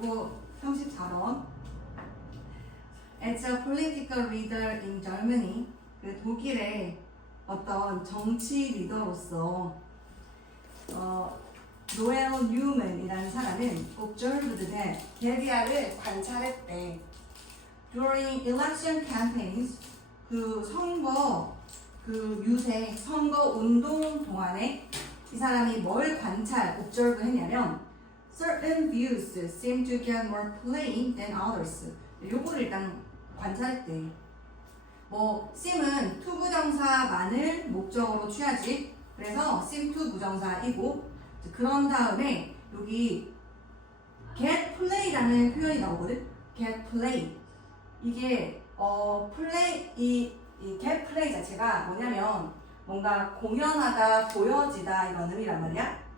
요거 34번. As a political leader in Germany, 그 독일의 어떤 정치 리더로서 노엘 뉴맨이라는 사람은 observed that 게리아를 관찰했대. During election campaigns, 그 선거 그 유세 선거 운동 동안에 이 사람이 뭘 observe 했냐면 certain views seem to get more play than others. 요거를 일단 관찰했대. 뭐 seem은 to 부정사만을 목적으로 취하지. 그래서 seem to 부정사이고 그런 다음에 여기 get play라는 표현이 나오거든. get play. 이게 play 이 get play 자체가 뭐냐면 뭔가 공연하다, 보여지다 이런 의미란 말이야.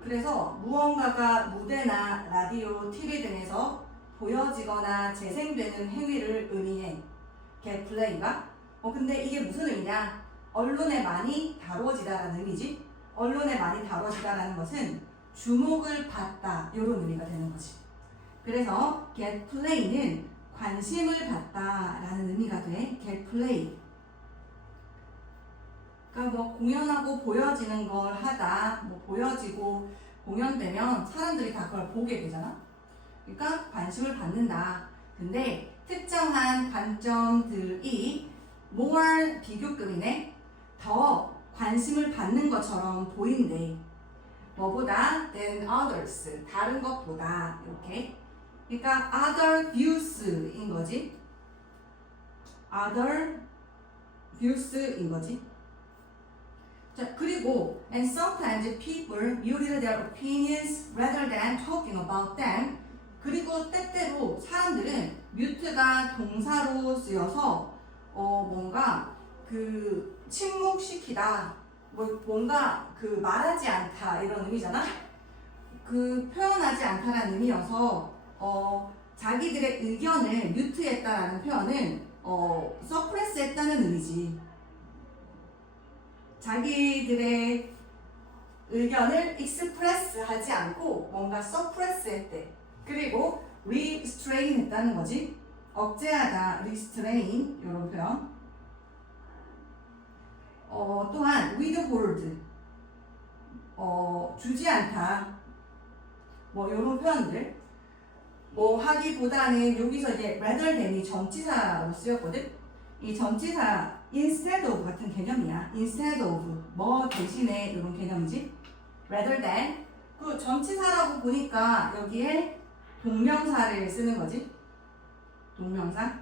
그래서 무언가가 무대나 라디오, TV 등에서 보여지거나 재생되는 행위를 의미해. get play가. 근데 이게 무슨 의미냐? 언론에 많이 다뤄지다라는 의미지. 언론에 많이 다뤄지다라는 것은 주목을 받다 이런 의미가 되는 거지. 그래서 get play는 관심을 받다라는 의미가 돼. get play. 그러니까 뭐 공연하고 보여지는 걸 하다, 뭐 보여지고 공연되면 사람들이 다 그걸 보게 되잖아. 그러니까 관심을 받는다. 근데 특정한 관점들이 more 비교급이네. 더 관심을 받는 것처럼 보인대. 뭐보다? than others. 다른 것보다. 이렇게. 그러니까 other views인 거지. other views인 거지. 자, 그리고 and sometimes people mute their opinions rather than talking about them. 그리고 때때로 사람들은 뮤트가 동사로 쓰여서 뭔가 그 침묵시키다, 뭔가 그 말하지 않다 이런 의미잖아. 그 표현하지 않다라는 의미여서 자기들의 의견을 뮤트했다라는 표현은 서프레스했다는 의미지. 자기들의 의견을 익스프레스하지 않고 뭔가 서프레스했대. 그리고 restrain 했다는 거지. 억제하다, restrain 이런 표현. 또한 withhold 주지 않다. 뭐 이런 표현들. 뭐 하기보다는 여기서 이제 rather than이 전치사로 쓰였거든. 이 전치사 instead of 같은 개념이야. instead of 뭐 대신에 이런 개념이지. rather than 그 전치사라고 보니까 여기에 동명사를 쓰는 거지. 동명사.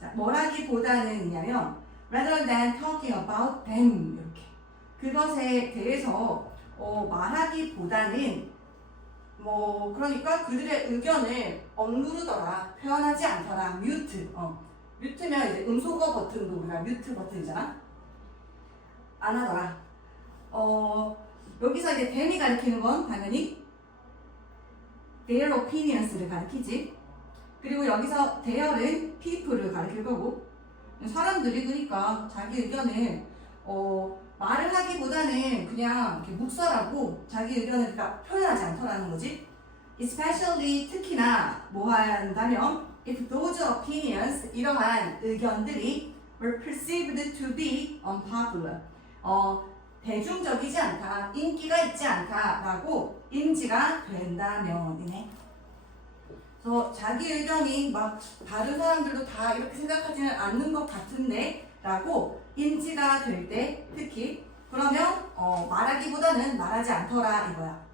자, 뭐라기보다는 뭐냐면 rather than talking about them 이렇게 그것에 대해서 말하기보다는 뭐 그러니까 그들의 의견을 억누르더라, 표현하지 않더라, 뮤트. 뮤트면 이제 음소거 버튼도 우리가 뮤트 버튼이잖아. 안 하더라. 여기서 이제 them이 가리키는 건 당연히 their opinions를 가리키지. 그리고 여기서 there은 people를 가리킬 거고, 사람들이 그러니까 자기 의견을 말을 하기보다는 그냥 이렇게 묵살하고 자기 의견을 그러니까 표현하지 않더라는 거지. Especially 특히나 뭐 한다면 if those opinions 이러한 의견들이 were perceived to be unpopular 대중적이지 않다, 인기가 있지 않다라고 인지가 된다면이네. 그래서 자기 의견이 막 다른 사람들도 다 이렇게 생각하지는 않는 것 같은데 라고 인지가 될 때 특히 그러면 말하기보다는 말하지 않더라 이거야.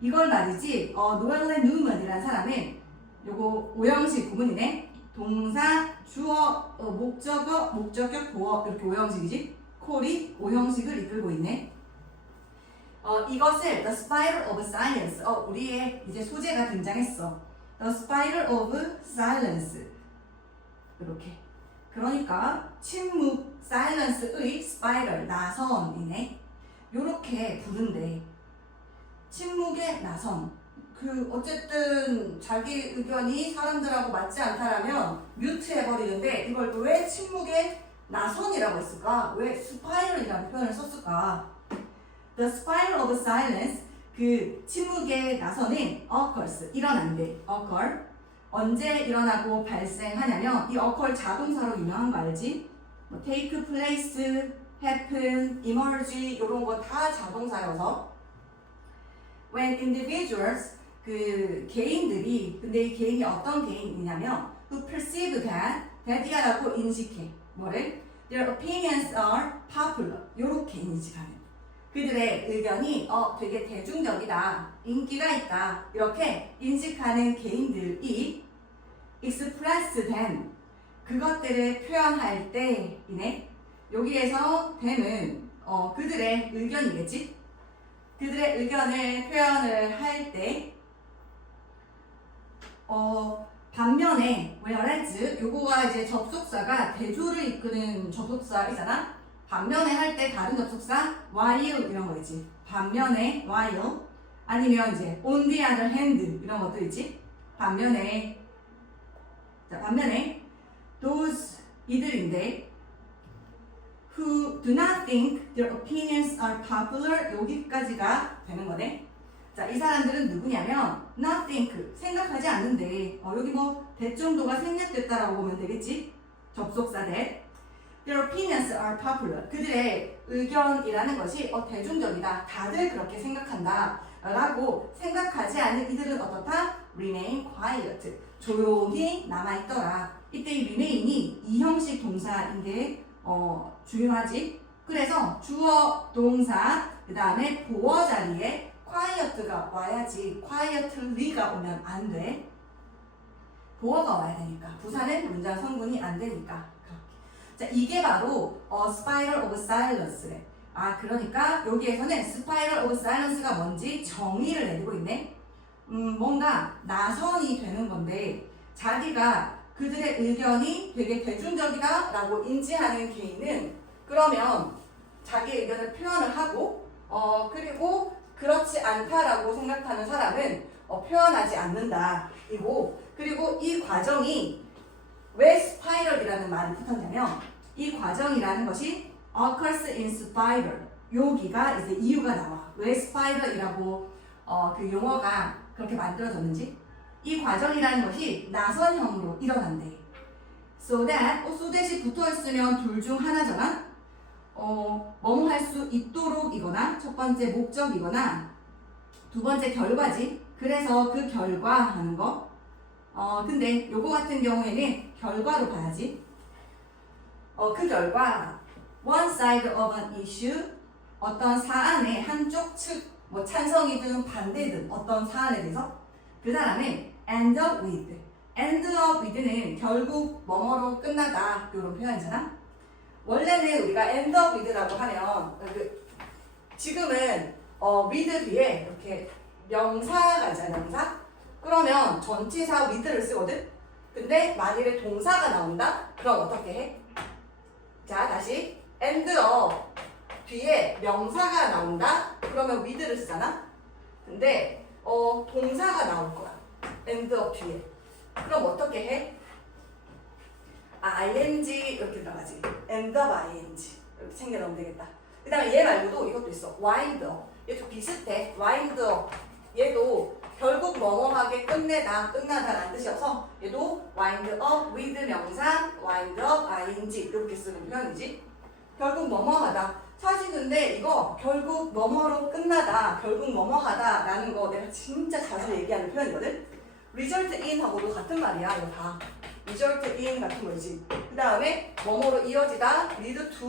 이걸 말이지 노엘레 뉴먼이라는 사람은 요거 오형식 구문이네. 동사, 주어, 목적어, 목적격, 보어 이렇게 오형식이지. 콜이 오형식을 이끌고 있네. 이것을 The Spiral of Silence 우리의 이제 소재가 등장했어. The Spiral of Silence 이렇게. 그러니까 침묵, silence의 spiral, 나선이네. 요렇게 부른대. 침묵의 나선. 어쨌든 자기 의견이 사람들하고 맞지 않다라면 뮤트 해버리는데 이걸 또 왜 침묵의 나선이라고 했을까? 왜 스파이럴이라는 표현을 썼을까? The spiral of silence, 그 침묵에 나서는 occurs 일어난대. occur 언제 일어나고 발생하냐면 이 occur 자동사로 유명한 거 알지? 뭐 take place, happen, emerge 이런 거 다 자동사여서 when individuals 그 개인들이 근데 이 개인이 어떤 개인이냐면 who perceive that이라고 인식해 뭐를 their opinions are popular 요렇게 인식하는 그들의 의견이 되게 대중적이다 인기가 있다 이렇게 인식하는 개인들이 express them 그것들을 표현할 때이네 여기에서 them은 그들의 의견이겠지 그들의 의견을 표현을 할 때 반면에 whereas 요거가 이제 접속사가 대조를 이끄는 접속사이잖아. 반면에 할 때 다른 접속사 while 이런 거 있지. 반면에 while 아니면 이제 on the other hand 이런 것도 있지. 반면에 those 이들인데 who do not think their opinions are popular 여기까지가 되는 거네. 자, 이 사람들은 누구냐면 not think 생각하지 않는데 여기 뭐 대정도가 생략됐다라고 보면 되겠지. 접속사 that their opinions are popular 그들의 의견이라는 것이 대중적이다. 다들 그렇게 생각한다. 라고 생각하지 않는 이들은 어떻다? remain quiet 조용히 남아있더라. 이때 이 remain이 이형식 동사인 게 중요하지. 그래서 주어 동사 그 다음에 보어 자리에 quiet가 와야지 quietly가 오면 안 돼. 보어가 와야 되니까 부사는 문장 성분이 안 되니까. 자 이게 바로 spiral of silence래. 그러니까 여기에서는 spiral of silence가 뭔지 정의를 내리고 있네. 뭔가 나선이 되는 건데 자기가 그들의 의견이 되게 대중적이다 라고 인지하는 개인은 그러면 자기의 의견을 표현을 하고 그리고 그렇지 않다라고 생각하는 사람은 표현하지 않는다 이고 그리고 이 과정이 왜 스파이럴이라는 말이 붙었냐면 이 과정이라는 것이 occurs in spiral 여기가 이제 이유가 나와 왜 스파이럴이라고 그 용어가 그렇게 만들어졌는지 이 과정이라는 것이 나선형으로 일어난대. So that이 붙어있으면 둘 중 하나잖아. 뭐뭐 할 수 있도록이거나 첫 번째 목적이거나 두 번째 결과지. 그래서 그 결과 하는 거. 근데 요거 같은 경우에는 결과로 봐야지. 그 결과 one side of an issue 어떤 사안의 한쪽 측 뭐 찬성이든 반대든 어떤 사안에 대해서 그 다음에 end up with. end up with는 결국 뭐뭐로 끝나다 이런 표현이잖아. 원래는 우리가 end up with라고 하면 지금은 with 뒤에 이렇게 명사가 있잖아. 명사. 그러면 전치사 with를 쓰거든. 근데 만일에 동사가 나온다? 그럼 어떻게 해? 자 다시 end up 뒤에 명사가 나온다? 그러면 with를 쓰잖아. 근데 동사가 나올 거야. end up 뒤에. 그럼 어떻게 해? ing 이렇게 들어가지. end up ing 이렇게 챙겨 넣으면 되겠다. 그 다음에 얘 말고도 이것도 있어. wind up. 얘 좀 비슷해. wind up. 얘도 결국 뭐뭐하게 끝나다라는 뜻이어서 얘도 wind up with 명사, wind up ing 이렇게 쓰는 표현이지. 결국 뭐뭐하다. 사실 근데 이거 결국 뭐뭐로 끝나다, 결국 뭐뭐하다 라는 거 내가 진짜 자주 얘기하는 표현이거든. result in 하고도 같은 말이야. 이거 다 result in 같은 거지. 그 다음에 뭐뭐로 이어지다, lead to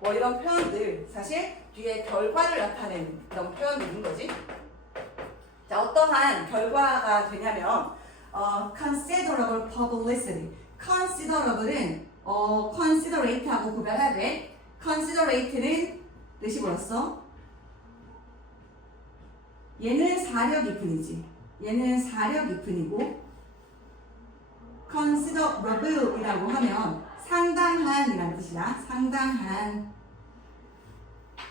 뭐 이런 표현들 사실 뒤에 결과를 나타내는 이런 표현들인 거지. 자, 어떠한 결과가 되냐면 considerable publicity. considerable은 considerate하고 구별해야 돼. considerate는 뜻이 뭐였어? 얘는 사려 깊은이지. 얘는 사려 깊은이고 considerable이라고 하면 상당한이라는 뜻이야. 상당한.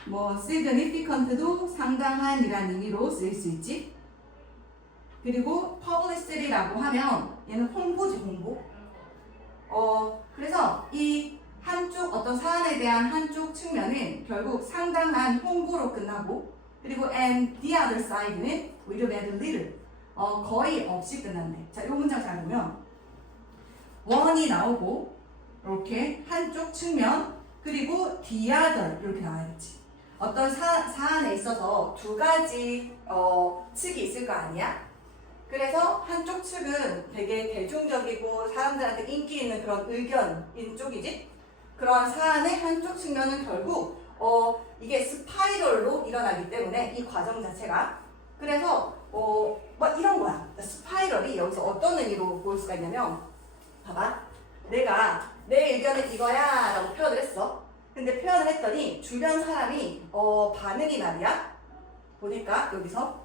뭐 significant도 상당한이라는 의미로 쓰일 수 있지. 그리고 publicity라고 하면 얘는 홍보지, 홍보. 그래서 이 한쪽 어떤 사안에 대한 한쪽 측면은 결국 상당한 홍보로 끝나고 그리고 and the other side는 with very little. 거의 없이 끝난대. 자, 이 문장 잘 보면 one이 나오고 이렇게 한쪽 측면 그리고 the other 이렇게 나와야겠지. 어떤 사안에 있어서 두 가지 측이 있을 거 아니야? 그래서 한쪽 측은 되게 대중적이고 사람들한테 인기 있는 그런 의견인 쪽이지. 그런 사안의 한쪽 측면은 결국 이게 스파이럴로 일어나기 때문에 이 과정 자체가 그래서 막 이런 거야. 스파이럴이 여기서 어떤 의미로 볼 수가 있냐면 봐봐. 내가 내 의견은 이거야 라고 표현을 했어. 근데 표현을 했더니 주변 사람이 반응이 말이야. 보니까 여기서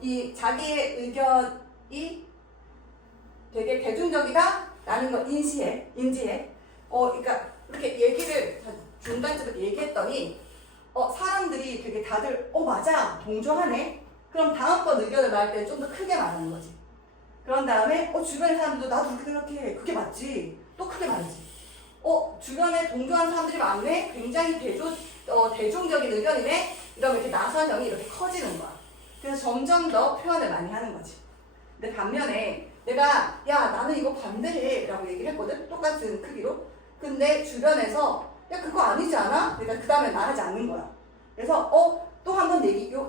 이 자기의 의견이 되게 대중적이다 라는 걸 인지해. 그러니까 이렇게 얘기를 중간쯤에 얘기했더니 사람들이 되게 다들 맞아 동조하네. 그럼 다음번 의견을 말할 때 좀 더 크게 말하는 거지. 그런 다음에 주변 사람들도 나도 그렇게 생각해. 그게 맞지. 또 크게 말하지. 주변에 동조한 사람들이 많네. 굉장히 대중적인 의견이네. 이러면 이렇게 나선형이 이렇게 커지는 거야. 그래서 점점 더 표현을 많이 하는 거지. 근데 반면에 내가 야 나는 이거 반대해 라고 얘기를 했거든. 똑같은 크기로. 근데 주변에서 야 그거 아니지 않아? 내가 그 다음에 말하지 않는 거야. 그래서 또 한 번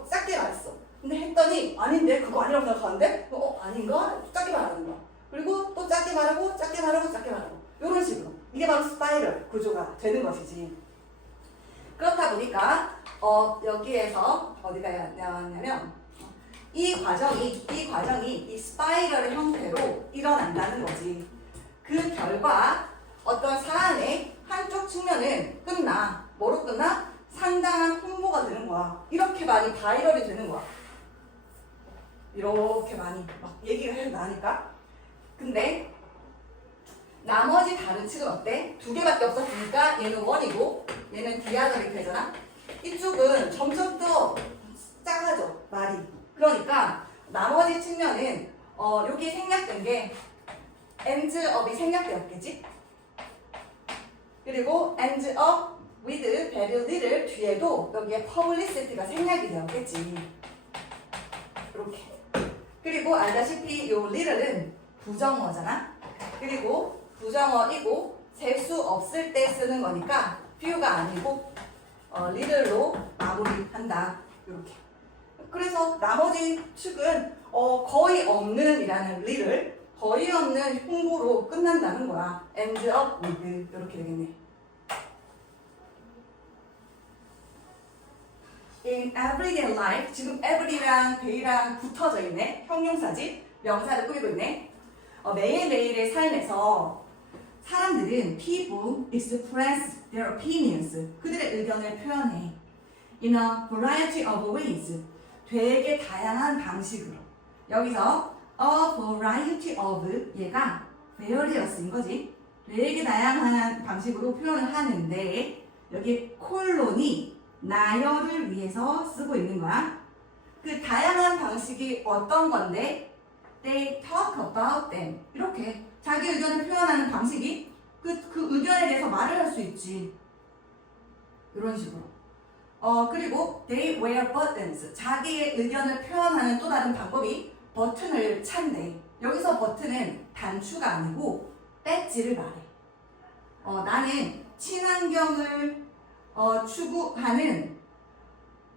작게 말했어. 근데 했더니 아닌데 그거 아니라고 생각하는데 아닌가? 작게 말하는 거야. 그리고 또 작게 말하고 이런 식으로. 이게 바로 스파이럴 구조가 되는 것이지. 그렇다 보니까 여기에서 어디가 나왔냐면 이 과정이 이 스파이럴의 형태로 일어난다는 거지. 그 결과 어떤 사안의 한쪽 측면은 뭐로 끝나? 상당한 홍보가 되는 거야. 이렇게 많이 바이럴이 되는 거야. 이렇게 많이 막 얘기가 해서 나니까. 근데 나머지 다른 측은 어때? 두 개밖에 없었으니까 얘는 원이고 얘는 디아더이 되잖아. 이쪽은 점점 더 작아져 말이. 그러니까 나머지 측면은 여기 생략된 게 end up이 생략되었겠지? 그리고 end up with very little 뒤에도 여기에 publicity가 생략이 되었겠지. 이렇게. 그리고 알다시피 요 little은 부정어잖아. 그리고 부정어이고 셀 수 없을 때 쓰는 거니까 few가 아니고 little로 마무리한다. 이렇게. 그래서 나머지 측은 거의 없는 이라는 little, 거의 없는 홍보로 끝난다는 거야. end up with 이렇게 되겠네. In everyday life, 지금 everyday랑 day랑 붙어져 있네. 형용사지. 명사를 꾸미고 있네. 매일매일의 삶에서 사람들은 people express their opinions. 그들의 의견을 표현해. In a variety of ways. 되게 다양한 방식으로. 여기서 a variety of 얘가 various인 거지. 되게 다양한 방식으로 표현을 하는데 여기 콜론이 나열을 위해서 쓰고 있는 거야. 그 다양한 방식이 어떤 건데? They talk about them. 이렇게 자기 의견을 표현하는 방식이 그 의견에 대해서 말을 할 수 있지. 이런 식으로. 그리고 they wear buttons. 자기의 의견을 표현하는 또 다른 방법이 버튼을 찬대. 여기서 버튼은 단추가 아니고 배지를 말해. 나는 친환경을 추구하는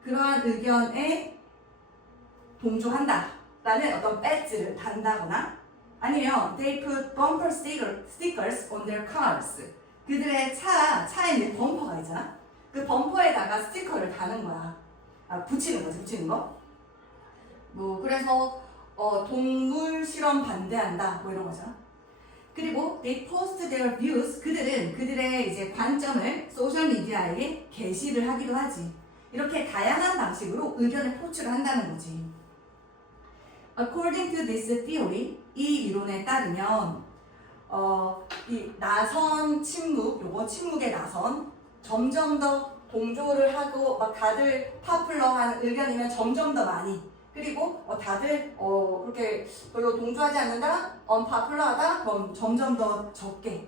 그러한 의견에 동조한다 라는 어떤 배지를 단다거나 아니면 they put bumper stickers on their cars. 그들의 차에 있는 범퍼가 있잖아. 그 범퍼에다가 스티커를 다는 거야. 붙이는 거지, 붙이는 거. 그래서 동물 실험 반대한다 이런 거잖아. 그리고 they post their views. 그들은 그들의 이제 관점을 소셜 미디어에 게시를 하기도 하지. 이렇게 다양한 방식으로 의견을 표출을 한다는 거지. According to this theory, 이 이론에 따르면 이 나선 침묵, 요거 침묵의 나선 점점 더 동조를 하고 막 다들 파퓰러한 의견이면 점점 더 많이 그리고 다들 그렇게 별로 동조하지 않는다, unpopular하다, 그럼 점점 더 적게.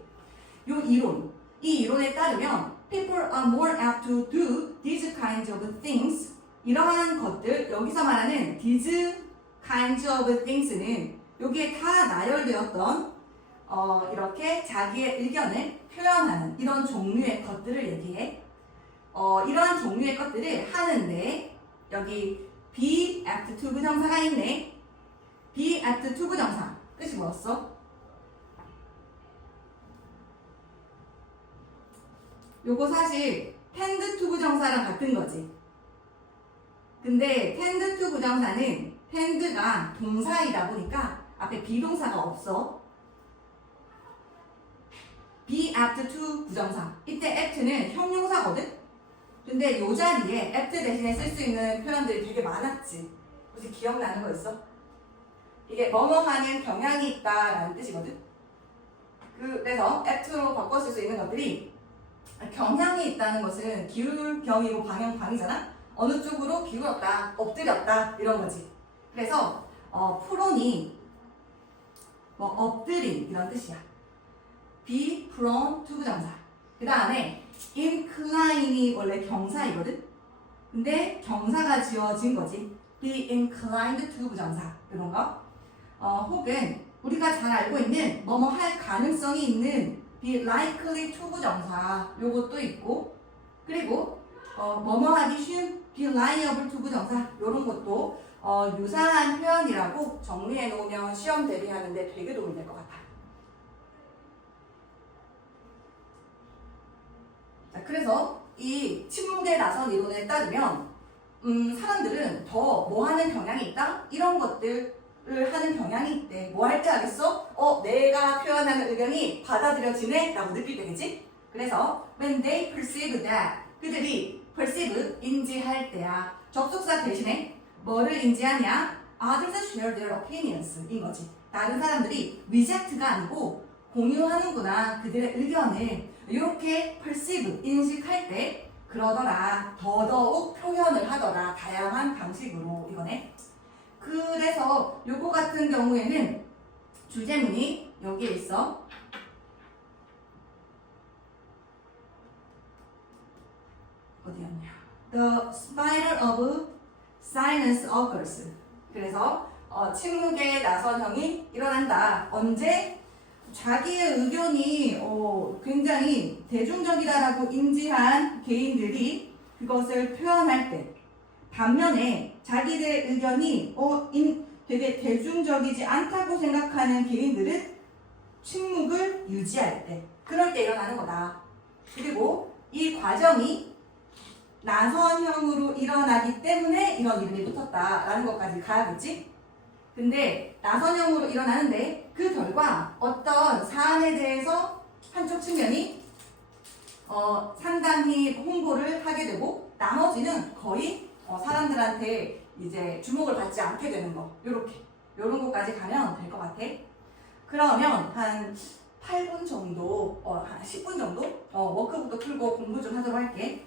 이 이론에 따르면 people are more apt to do these kinds of things. 이러한 것들, 여기서 말하는 these kinds of things는 여기에 다 나열되었던 이렇게 자기의 의견을 표현하는 이런 종류의 것들을 얘기해. 이러한 종류의 것들을 하는데 여기 be apt to 부정사가 있네. be apt to 부정사 뜻이 뭐였어? 요거 사실 tend to 부정사랑 같은 거지. 근데 tend to 부정사는 tend가 동사이다 보니까 앞에 비동사가 없어. be apt to 부정사. 이때 apt는 형용사거든? 근데 요 자리에 apt 대신에 쓸 수 있는 표현들이 되게 많았지. 혹시 기억나는 거 있어? 이게 뭐뭐 하는 경향이 있다라는 뜻이거든? 그래서 apt로 바꿔 쓸 수 있는 것들이 경향이 있다는 것은 기울경이고 방향방이잖아? 어느 쪽으로 기울었다, 엎드렸다 이런 거지. 그래서 프론이 뭐 엎드림 이런 뜻이야. be prone to 부정사. 그 다음에 incline이 원래 경사이거든. 근데 경사가 지어진 거지. be inclined to 부정사 이런 거. 혹은 우리가 잘 알고 있는 뭐뭐 할 가능성이 있는 be likely to 부정사 요것도 있고, 그리고 뭐뭐 하기 쉬운 be liable to 부정사 요런 것도 유사한 표현이라고 정리해 놓으면 시험 대비하는데 되게 도움이 될 것 같아. 자, 그래서 이 침묵에 나선 이론에 따르면 사람들은 더 뭐 하는 경향이 있다? 이런 것들을 하는 경향이 있대. 뭐 할 때 알겠어? 내가 표현하는 의견이 받아들여지네? 라고 느낄 때겠지? 그래서 when they perceive that, 그들이 perceive, 인지할 때야. 접속사 대신에 뭐를 인지하냐? Others share their opinions 인 거지. 다른 사람들이 reject가 아니고 공유하는구나. 그들의 의견을 이렇게 perceive, 인식할 때 그러더라. 더더욱 표현을 하더라. 다양한 방식으로 이거네. 그래서 요거 같은 경우에는 주제문이 여기에 있어. 어디였냐? The spiral of silence occurs. 그래서 침묵에 나선 형이 일어난다. 언제? 자기의 의견이 굉장히 대중적이다라고 인지한 개인들이 그것을 표현할 때, 반면에 자기의 의견이 되게 대중적이지 않다고 생각하는 개인들은 침묵을 유지할 때, 그럴 때 일어나는 거다. 그리고 이 과정이 나선형으로 일어나기 때문에 이런 이름이 붙었다라는 것까지 가야겠지? 근데 나선형으로 일어나는데 그 결과 어떤 사안에 대해서 한쪽 측면이 상당히 홍보를 하게 되고 나머지는 거의 사람들한테 이제 주목을 받지 않게 되는 거, 요런 것까지 가면 될 것 같아. 그러면 한 8분 정도, 한 10분 정도 워크북도 풀고 공부 좀 하도록 할게.